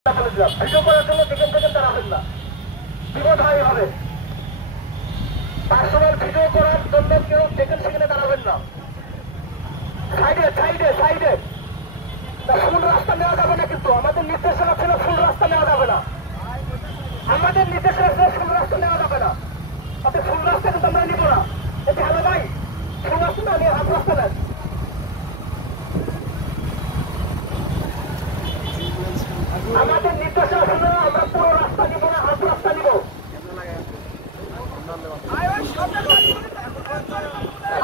Video করার জন্য যেখান থেকে দাঁড়াবেন না, বিপদ হয় হবে। পার্সোনাল ভিডিও করার জন্য কেউ যেখানে সেখানে দাঁড়াবেন না। সাইডে সাইডে সাইডে ফুল রাস্তা নেওয়া যাবে না, কিন্তু আমাদের নির্দেশনা ছিল ফুল রাস্তা নেওয়া যাবে না। আমাদের নির্দেশনা ছিল ফুল রাস্তা নেওয়া যাবে না। তাতে ফুল রাস্তা কিন্তু আমরা নিব না। এতে হলো ভাই, ফুল রাস্তা না নিয়ে হাফ রাস্তা নেন। আমাদের নির্দেশনা ছিল আমরা পুরো রাস্তা নিব না, হাফ রাস্তা নিব।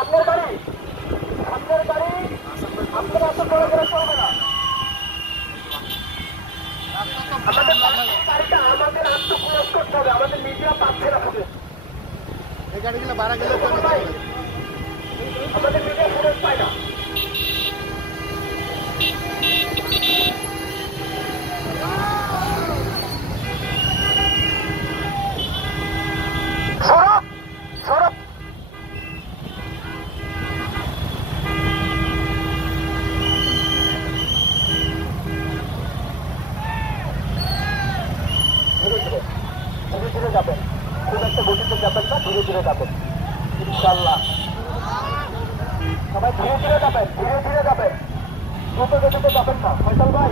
আপনার বাড়ি আপনার এত বড় করে চলবে না। আমাদের গাড়িটা আমাদের আত্মক্রোশ করতে হবে। আমাদের মিডিয়া পাচ্ছে না ফুটেজ। এই গাড়িগুলো ভাড়া গেলে আমাদের মিডিয়া ফুটেজ পায় না। সরব সরব ধীরে ধীরে যাবেন, খুব একটা গতিতে যাবেন না, ধীরে ধীরে যাবেন ইনশাল্লাহ। সবাই ধীরে ধীরে যাবেন, ধীরে ধীরে যাবেন, দ্রুত গতিতে যাবেন না। ফয়সাল ভাই